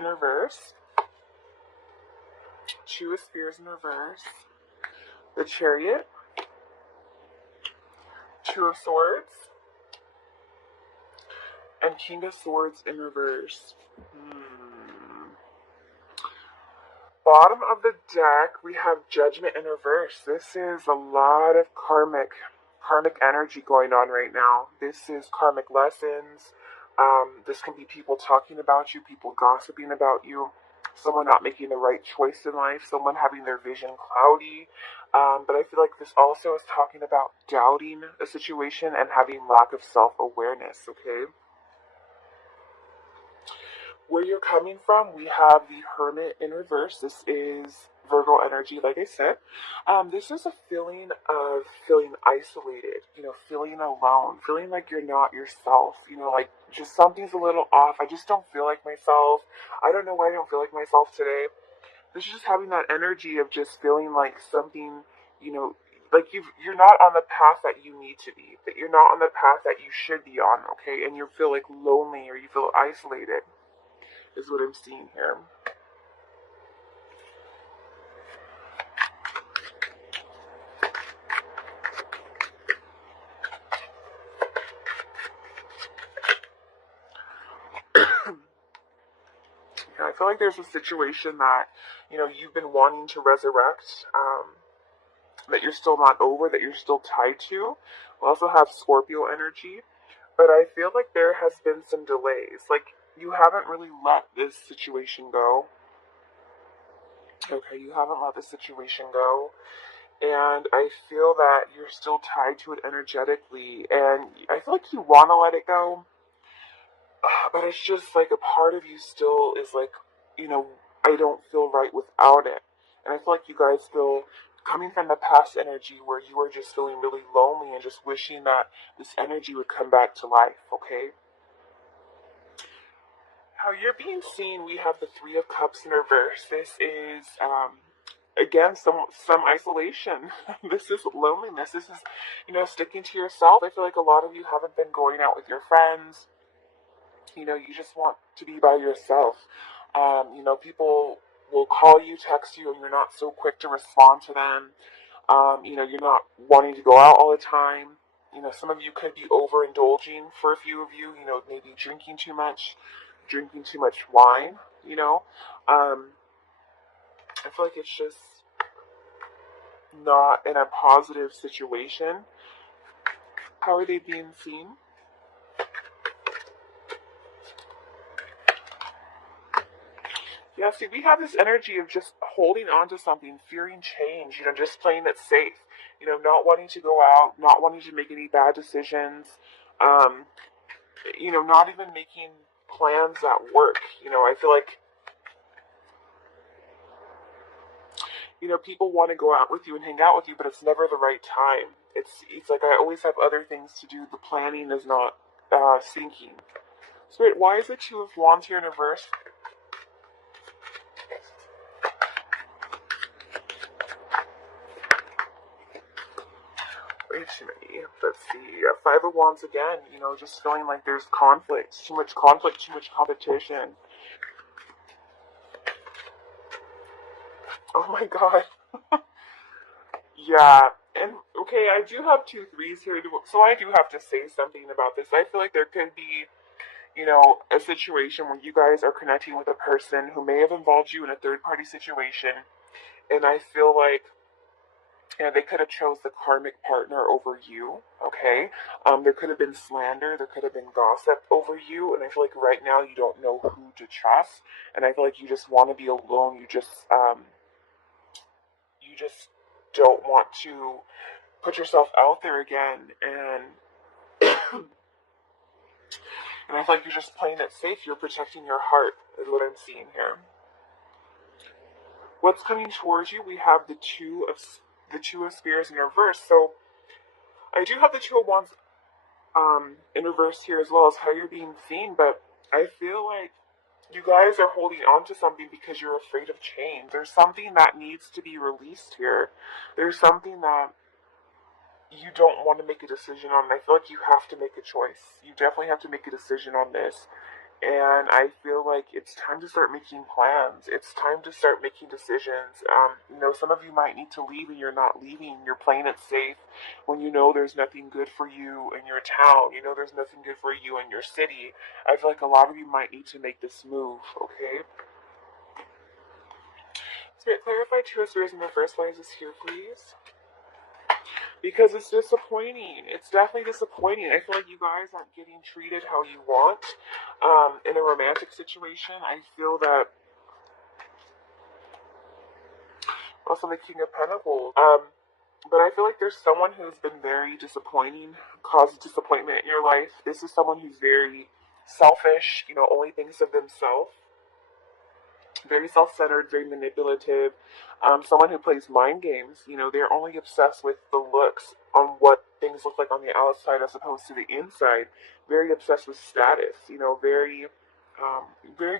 in reverse, Two of Spears in reverse, the Chariot, Two of Swords, and King of Swords in reverse. Bottom of the deck, we have Judgment in reverse. This is a lot of karmic energy going on right now. This is karmic lessons. This can be people talking about you, people gossiping about you, someone not making the right choice in life, someone having their vision cloudy. But I feel like this also is talking about doubting a situation and having lack of self-awareness, okay? Where you're coming from, we have the Hermit in reverse. This is Virgo energy, like I said. This is a feeling of feeling isolated, feeling alone, feeling like you're not yourself, like just something's a little off. I just don't feel like myself. I don't know why I don't feel like myself today. This is just having that energy of just feeling like something, like you're not on the path that you need to be, that you're not on the path that you should be on, okay? And you feel like lonely or you feel isolated. Is what I'm seeing here. Yeah, I feel like there's a situation that, you've been wanting to resurrect, that you're still not over, that you're still tied to. We also have Scorpio energy, but I feel like there has been some delays. Like, you haven't really let this situation go. Okay, you haven't let the situation go. And I feel that you're still tied to it energetically. And I feel like you want to let it go. But it's just like a part of you still is like, I don't feel right without it. And I feel like you guys feel, coming from the past energy where you were just feeling really lonely and just wishing that this energy would come back to life, okay? How you're being seen, we have the Three of Cups in reverse. This is, again, some isolation. This is loneliness. This is, sticking to yourself. I feel like a lot of you haven't been going out with your friends. You just want to be by yourself. People will call you, text you, and you're not so quick to respond to them. You're not wanting to go out all the time. Some of you could be overindulging for a few of you, maybe drinking too much wine, I feel like it's just not in a positive situation. How are they being seen? Yeah, see, we have this energy of just holding on to something, fearing change, just playing it safe, not wanting to go out, not wanting to make any bad decisions, not even making plans that work. I feel like, people want to go out with you and hang out with you, but it's never the right time. It's like I always have other things to do. The planning is not sinking. Spirit, why is the Two of Wands here in reverse? Wait a minute. Let's see. Five of Wands again. Just feeling like there's conflict, too much competition. Oh my god. Yeah. And okay, I do have 2 threes here, so I do have to say something about this. I feel like there could be, a situation where you guys are connecting with a person who may have involved you in a third-party situation, and I feel like, they could have chose the karmic partner over you, okay? There could have been slander, there could have been gossip over you, and I feel like right now you don't know who to trust, and I feel like you just want to be alone. You just don't want to put yourself out there again, and and I feel like you're just playing it safe. You're protecting your heart, is what I'm seeing here. What's coming towards you? We have the Two of Spears in reverse. So I do have the Two of Wands in reverse here as well as how you're being seen, but I feel like you guys are holding on to something because you're afraid of change. There's something that needs to be released here. There's something that you don't want to make a decision on. I feel like you have to make a choice. You definitely have to make a decision on this. And I feel like it's time to start making plans. It's time to start making decisions. Some of you might need to leave and you're not leaving. You're playing it safe when you know there's nothing good for you in your town. You know there's nothing good for you in your city. I feel like a lot of you might need to make this move, okay? Spirit, clarify Two of Swords in the first is here, please. Because it's disappointing. It's definitely disappointing. I feel like you guys aren't getting treated how you want. In a romantic situation, I feel that also the King of Pentacles. But I feel like there's someone who's been very disappointing, caused disappointment in your life. This is someone who's very selfish, only thinks of themselves. Very self-centered, very manipulative. Someone who plays mind games. They're only obsessed with the looks on what things look like on the outside as opposed to the inside. Very obsessed with status. Very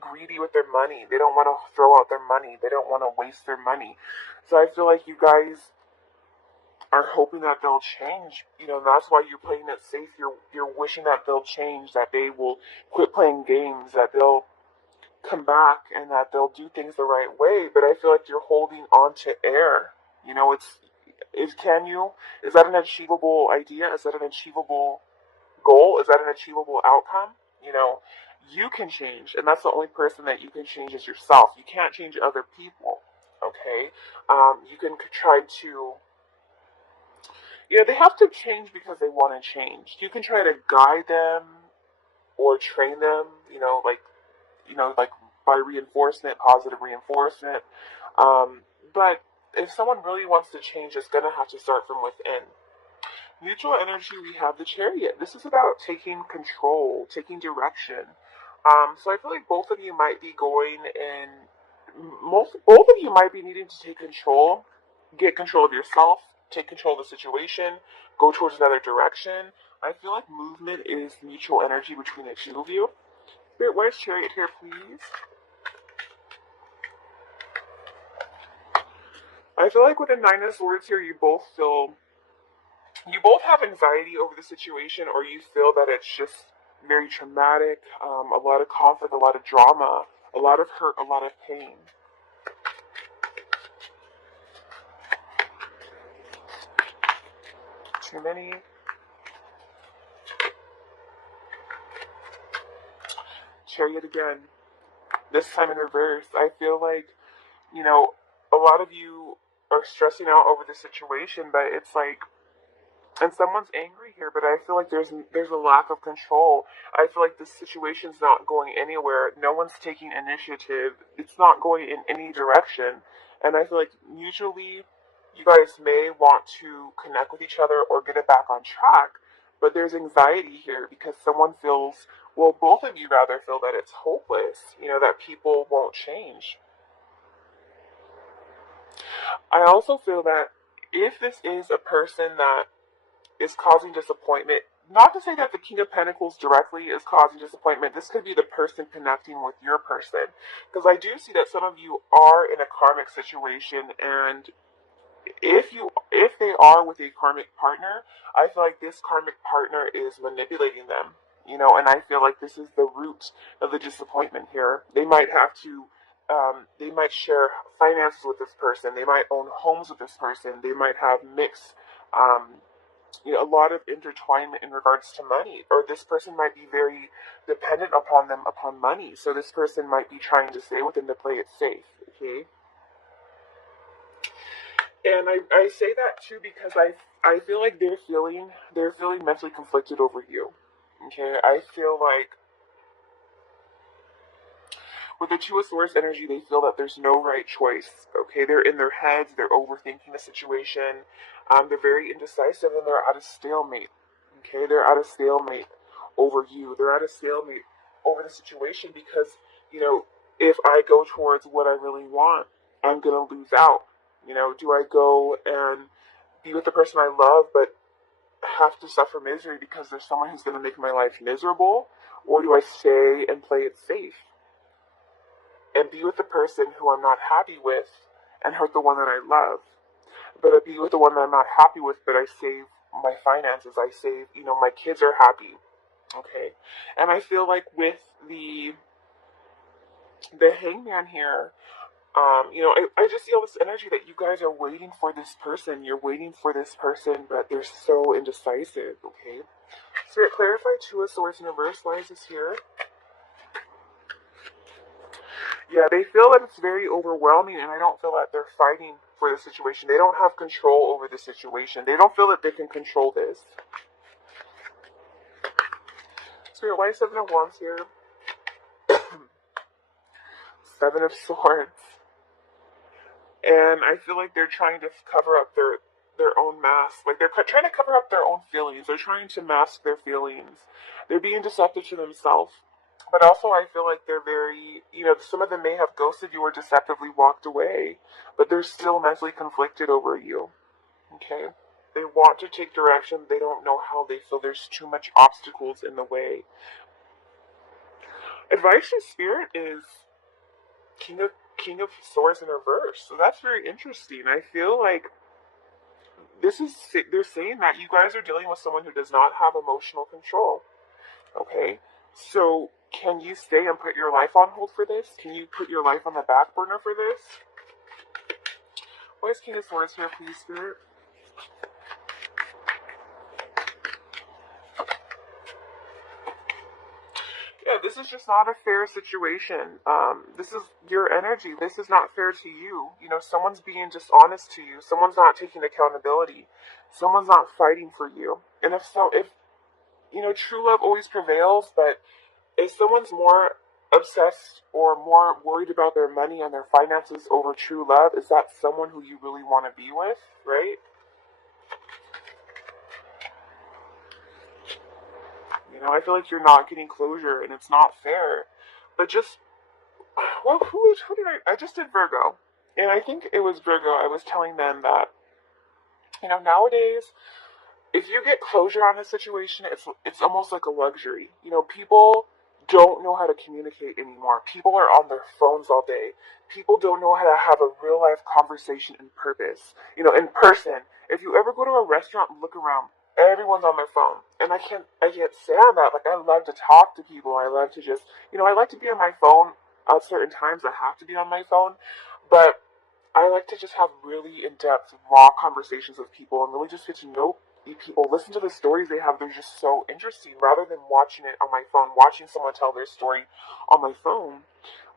greedy with their money. They don't want to throw out their money. They don't want to waste their money. So I feel like you guys are hoping that they'll change. That's why you're playing it safe. You're wishing that they'll change, that they will quit playing games, that they'll come back and that they'll do things the right way. But I feel like you're holding on to air. Is that an achievable idea? Is that an achievable goal? Is that an achievable outcome? You can change, and that's the only person that you can change is yourself. You can't change other people, okay? You can try to, they have to change because they want to change. You can try to guide them or train them, like by reinforcement, positive reinforcement. But if someone really wants to change, it's going to have to start from within. Mutual energy, we have the Chariot. This is about taking control, taking direction. So I feel like both of you might be both of you might be needing to take control, get control of yourself, take control of the situation, go towards another direction. I feel like movement is mutual energy between the two of you. Spirit, where's Chariot here, please? I feel like with the Nine of Swords here, you both have anxiety over the situation, or you feel that it's just very traumatic, a lot of conflict, a lot of drama, a lot of hurt, a lot of pain. Too many. Chariot again. This time in reverse. I feel like, a lot of you are stressing out over the situation, but it's like, and someone's angry here, but I feel like there's a lack of control. I feel like this situation's not going anywhere. No one's taking initiative. It's not going in any direction. And I feel like mutually, you guys may want to connect with each other or get it back on track, but there's anxiety here because someone feels, well, both of you rather feel that it's hopeless, that people won't change. I also feel that if this is a person that is causing disappointment, not to say that the King of Pentacles directly is causing disappointment, this could be the person connecting with your person. Because I do see that some of you are in a karmic situation, and if they are with a karmic partner, I feel like this karmic partner is manipulating them. And I feel like this is the root of the disappointment here. They might have to they might share finances with this person. They might own homes with this person. They might have mixed a lot of intertwinement in regards to money, or this person might be very dependent upon them upon money. So this person might be trying to stay with them to play it safe. Okay. And I say that too because I feel like they're feeling mentally conflicted over you. Okay. I feel like with the Two of Swords energy, they feel that there's no right choice. Okay, they're in their heads, they're overthinking the situation, they're very indecisive, and they're at a stalemate. Okay, they're at a stalemate over you. They're at a stalemate over the situation because, if I go towards what I really want, I'm going to lose out. Do I go and be with the person I love but have to suffer misery because there's someone who's going to make my life miserable? Or do I stay and play it safe and be with the person who I'm not happy with and hurt the one that I love? But I be with the one that I'm not happy with, but I save my finances. I save, my kids are happy. Okay, and I feel like with the hangman here, I just feel this energy that you guys are waiting for this person. You're waiting for this person, but they're so indecisive. Okay, Spirit, clarify Two of Swords in reverse. Why is this here? Yeah, they feel that it's very overwhelming, and I don't feel that they're fighting for the situation. They don't have control over the situation. They don't feel that they can control this. Spirit, why is Seven of Wands here? Seven of Swords. And I feel like they're trying to cover up their own mask. Like they're trying to cover up their own feelings. They're trying to mask their feelings. They're being deceptive to themselves. But also I feel like they're very, some of them may have ghosted you or deceptively walked away, but they're still mentally conflicted over you. Okay? They want to take direction. They don't know how. They feel there's too much obstacles in the way. Advice from Spirit is King of Swords in reverse. So that's very interesting. I feel like they're saying that you guys are dealing with someone who does not have emotional control. Okay? So can you stay and put your life on hold for this? Can you put your life on the back burner for this? Why is King of Swords here, please, Spirit? Yeah, this is just not a fair situation. This is your energy. This is not fair to you. Someone's being dishonest to you. Someone's not taking accountability. Someone's not fighting for you. And if true love always prevails, but if someone's more obsessed or more worried about their money and their finances over true love, is that someone who you really want to be with, right? I feel like you're not getting closure and it's not fair. But who did I just did Virgo. And I think it was Virgo. I was telling them that, nowadays, if you get closure on a situation, it's almost like a luxury. People don't know how to communicate anymore. People are on their phones all day. People don't know how to have a real life conversation in purpose. In person. If you ever go to a restaurant and look around, everyone's on their phone. And I can't stand that. Like, I love to talk to people. I love to just, I like to be on my phone. At certain times I have to be on my phone. But I like to just have really in-depth, raw conversations with people and really just get to know people, listen to the stories they have. They're just so interesting. Rather than watching it on my phone, watching someone tell their story on my phone,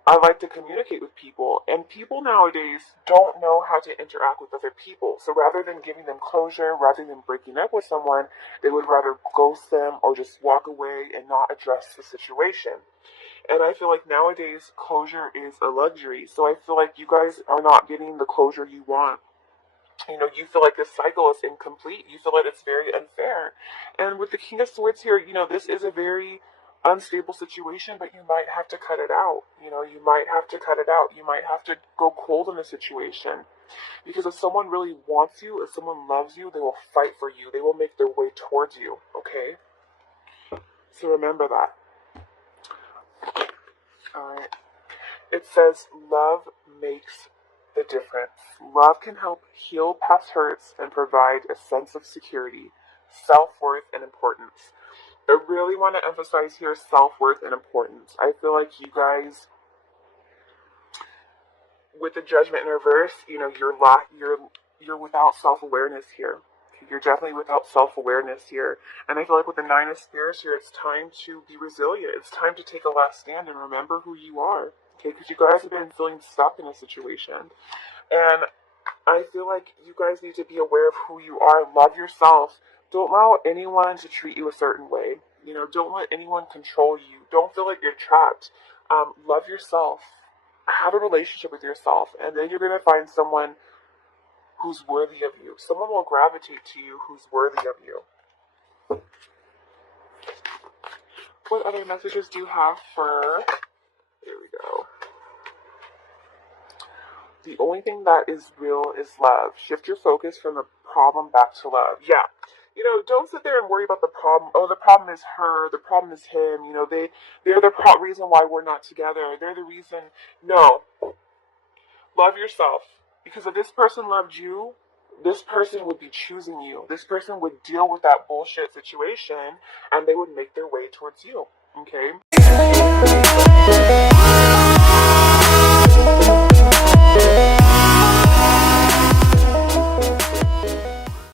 I like to communicate with people. And people nowadays don't know how to interact with other people. So rather than giving them closure, rather than breaking up with someone, they would rather ghost them or just walk away and not address the situation. And I feel like nowadays closure is a luxury. So I feel like you guys are not getting the closure you want. You feel like this cycle is incomplete. You feel that it's very unfair. And with the King of Swords here, this is a very unstable situation, but you might have to cut it out. You might have to cut it out. You might have to go cold in a situation. Because if someone really wants you, if someone loves you, they will fight for you. They will make their way towards you, okay? So remember that. Alright. It says, love makes the difference. Love can help heal past hurts and provide a sense of security, self-worth, and importance. I really want to emphasize here self-worth and importance. I feel like you guys, with the Judgment in reverse, you're without self-awareness here. You're definitely without self-awareness here. And I feel like with the Nine of Spears here, it's time to be resilient. It's time to take a last stand and remember who you are. Okay, because you guys have been feeling stuck in a situation. And I feel like you guys need to be aware of who you are. Love yourself. Don't allow anyone to treat you a certain way. Don't let anyone control you. Don't feel like you're trapped. Love yourself. Have a relationship with yourself. And then you're going to find someone who's worthy of you. Someone will gravitate to you who's worthy of you. What other messages do you have for... Here we go. The only thing that is real is love. Shift your focus from the problem back to love. Yeah. Don't sit there and worry about the problem. Oh, the problem is her. The problem is him. They're the reason why we're not together. They're the reason. No. Love yourself. Because if this person loved you, this person would be choosing you. This person would deal with that bullshit situation and they would make their way towards you. Okay?